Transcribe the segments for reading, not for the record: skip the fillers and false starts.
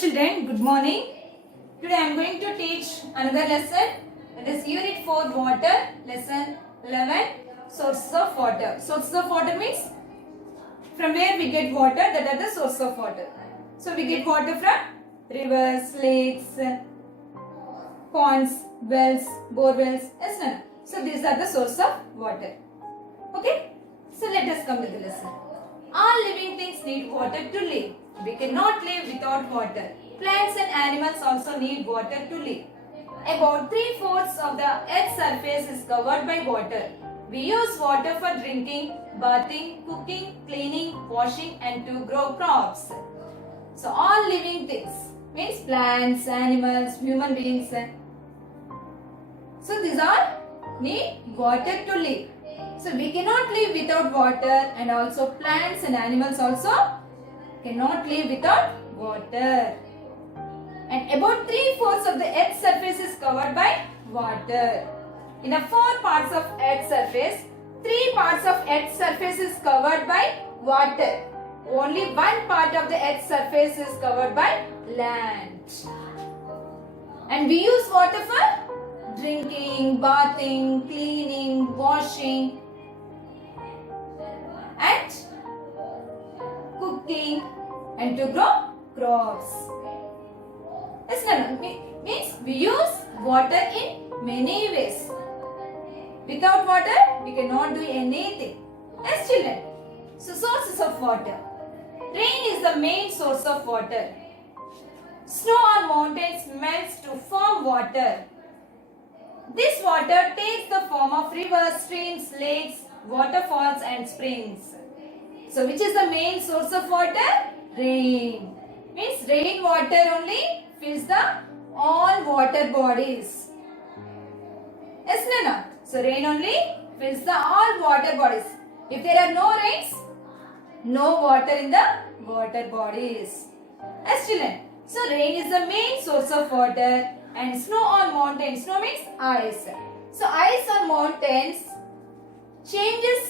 children, good morning. Today I am going to teach another lesson, that is Unit 4 Water, Lesson 11, Sources of Water. Sources of water means from where we get water, that are the sources of water. So we get water from rivers, lakes, ponds, wells, bore wells, etc. So these are the sources of water. Okay? So let us come to the lesson. All living things need water to live. We cannot live without water. Plants and animals also need water to live. About 3/4 of the earth's surface is covered by water. We use water for drinking, bathing, cooking, cleaning, washing and to grow crops. So all living things means plants, animals, human beings. So these all need water to live. So we cannot live without water, and also plants and animals also cannot live without water. And about 3/4 of the earth's surface is covered by water. In the 4 parts of earth's surface, 3 parts of earth's surface is covered by water. Only 1 part of the earth's surface is covered by land. And we use water for drinking, bathing, cleaning, washing and cooking and to grow crops. Means we use water in many ways. Without water, we cannot do anything. Yes, children. So sources of water. Rain is the main source of water. Snow on mountains melts to form water. This water takes the form of rivers, streams, lakes, waterfalls and springs. So which is the main source of water? Rain. Means rain water only fills the all water bodies. Yes, Nana? So rain only fills the all water bodies. If there are no rains, no water in the water bodies. Yes, children? So rain is the main source of water. And snow on mountains. Snow means ice. So ice on mountains changes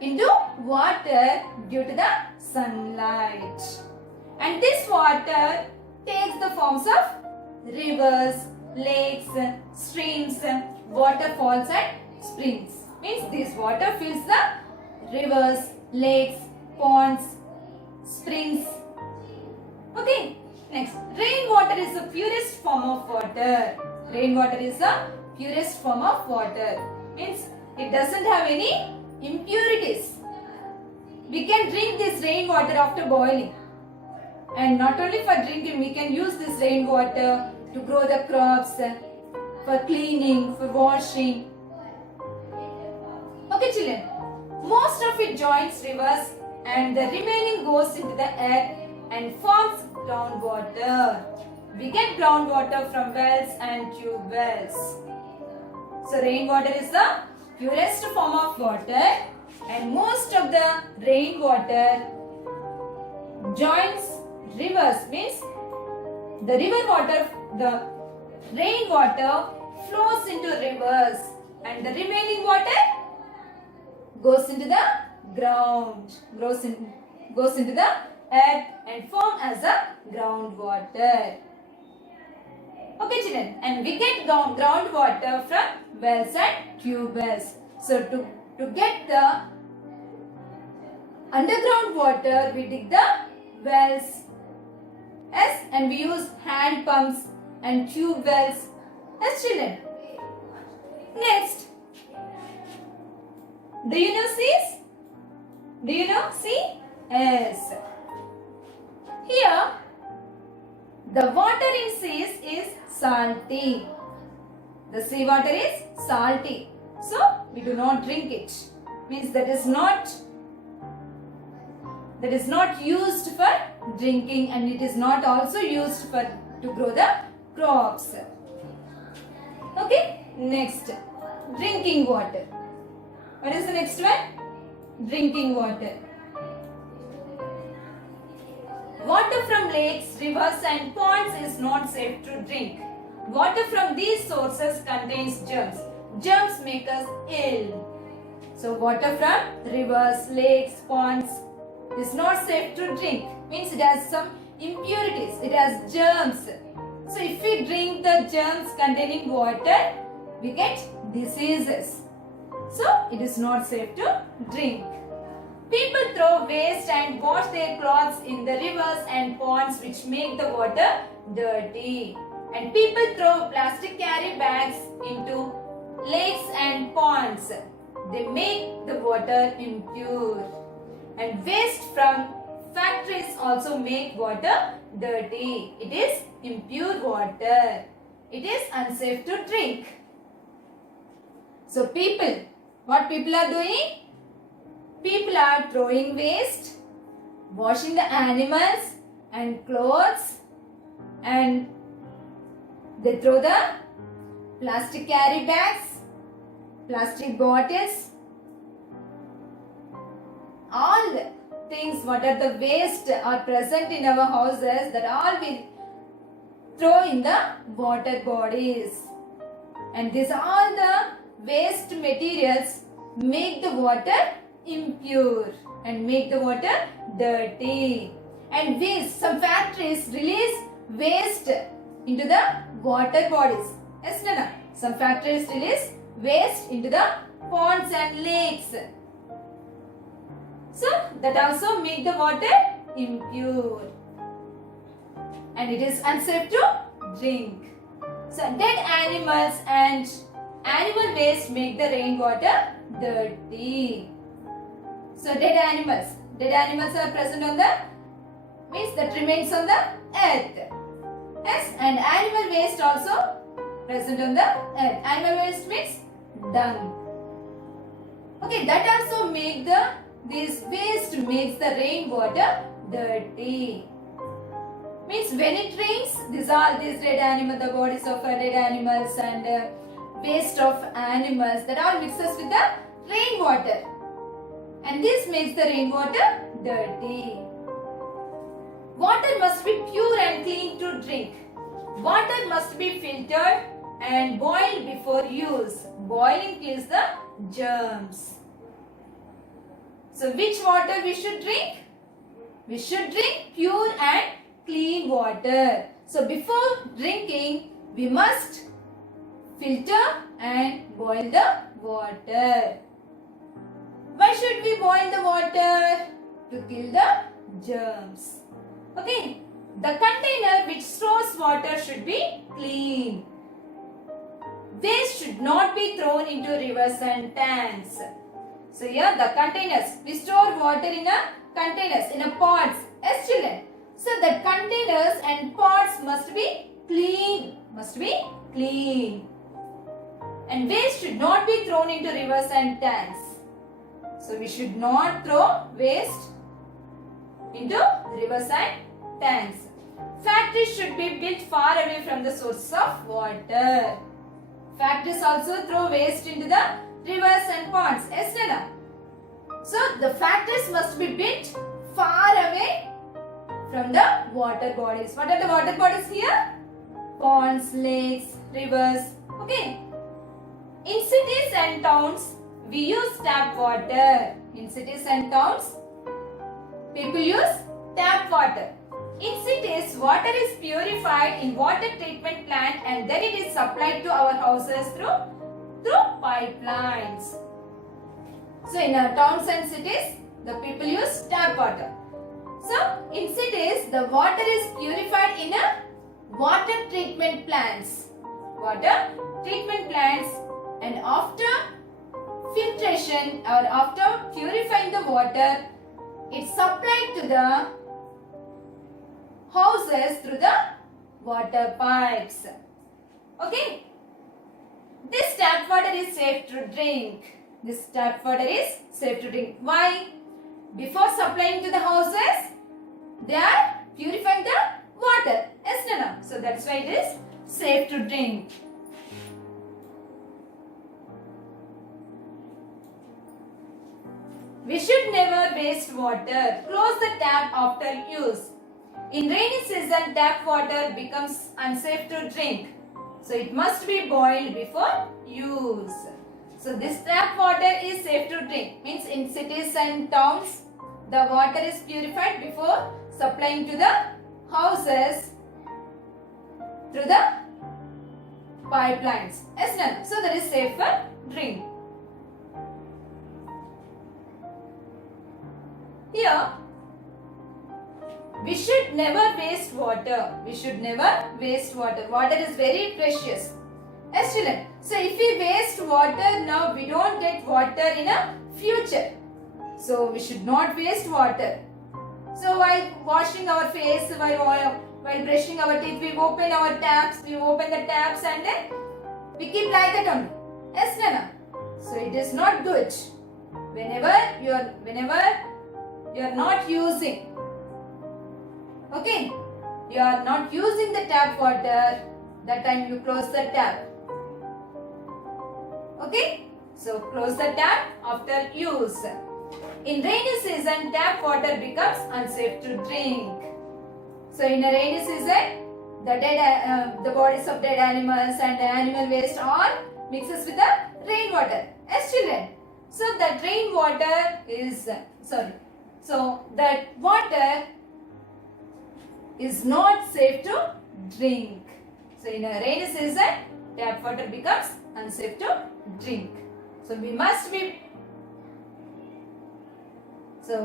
into water due to the sunlight. And this water takes the forms of rivers, lakes, streams, waterfalls and springs. Means this water fills the rivers, lakes, ponds, springs. Okay. Next, rainwater is the purest form of water. Rainwater is the purest form of water. Means it doesn't have any impurities. We can drink this rainwater after boiling. And not only for drinking, we can use this rainwater to grow the crops, for cleaning, for washing. Okay, children. Most of it joins rivers and the remaining goes into the earth and forms groundwater. We get groundwater from wells and tube wells. So rainwater is the purest form of water, and most of the rainwater joins rivers. Means the river water, the rainwater flows into rivers and the remaining water goes into the ground, goes into the earth and form as a groundwater. Okay, children, and we get groundwater from wells and tube wells. So to get the underground water, we dig the wells. Yes, and we use hand pumps and tube wells. Yes, children. Next, do you know seas? Do you know sea? Yes. Here, the water in seas is salty. The sea water is salty. So, we do not drink it. Means that is not used for drinking, and it is not also used to grow the crops. Okay, next, drinking water. What is the next one? Drinking water. Water from lakes, rivers and ponds is not safe to drink. Water from these sources contains germs. Germs make us ill. So water from rivers, lakes, ponds is not safe to drink. Means it has some impurities. it has germs. So if we drink the germs containing water, we get diseases. So it is not safe to drink. People throw waste and wash their clothes in the rivers and ponds which make the water dirty. And people throw plastic carry bags into lakes and ponds. They make the water impure. And waste from factories also make water dirty. It is impure water. It is unsafe to drink. So what people are doing? People are throwing waste, washing the animals and clothes, and they throw the plastic carry bags, plastic bottles, all the things what are the waste are present in our houses, that all we throw in the water bodies. And these all the waste materials make the water impure and make the water dirty. And some factories release waste into the water bodies. Yes, Nana? Some factories release waste into the ponds and lakes. So that also make the water impure. And it is unsafe to drink. So dead animals and animal waste make the rainwater dirty. So dead animals are present on the, means that remains on the earth. Yes, and animal waste also present on the earth. Animal waste means dung. Okay, that also make this waste makes the rainwater dirty. Means when it rains, these dead animals, the bodies of dead animals and waste of animals, that all mixes with the rainwater. And this makes the rainwater dirty. Water must be pure and clean to drink. Water must be filtered and boiled before use. Boiling kills the germs. So which water we should drink? We should drink pure and clean water. So before drinking, we must filter and boil the water. Why should we boil the water? To kill the germs. Okay. The container which stores water should be clean. Waste should not be thrown into rivers and tanks. So here the containers, we store water in a containers, in a pots. Yes, children. So the containers and pots must be clean. And waste should not be thrown into rivers and tanks. So we should not throw waste into rivers and tanks. Factories should be built far away from the sources of water. Factories also throw waste into the rivers and ponds. Yes, Nana? So the factories must be built far away from the water bodies. What are the water bodies here? Ponds, lakes, rivers. Okay. In cities and towns, we use tap water. In cities and towns, people use tap water. In cities, water is purified in water treatment plant and then it is supplied to our houses through pipelines. So in our towns and cities, the people use tap water. So in cities, the water is purified in a water treatment plants. Water treatment plants, and after filtration or after purifying the water, it's supplied to the houses through the water pipes. Okay. This tap water is safe to drink. This tap water is safe to drink. Why? Before supplying to the houses, they are purifying the water. Yes, Nana? So that's why it is safe to drink. We should never waste water. Close the tap after use. In rainy season, tap water becomes unsafe to drink. So it must be boiled before use. So this tap water is safe to drink. Means in cities and towns, the water is purified before supplying to the houses through the pipelines. Yes, no? So that is safe for drink. Here, we should never waste water. We should never waste water. Water is very precious. Yes, children. So if we waste water now, we don't get water in a future. So we should not waste water. So while washing our face, while brushing our teeth, we open our taps. We open the taps and then we keep like that only. Yes, Nana. So it is not good. Whenever you are not using. Okay, you are not using the tap water, that time you close the tap. Okay, so close the tap after use. In rainy season, tap water becomes unsafe to drink. So in a rainy season, the bodies of dead animals and the animal waste all mixes with the rainwater. Yes, children. So that rainwater is So that water is not safe to drink. So in a rainy season, tap water becomes unsafe to drink. So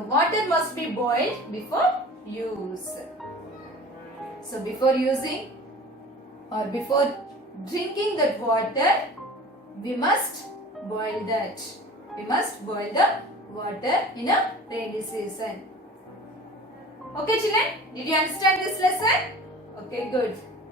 water must be boiled before use. So before using or before drinking that water, we must boil that. We must boil the water in a rainy season. Okay, children, did you understand this lesson? Okay, good.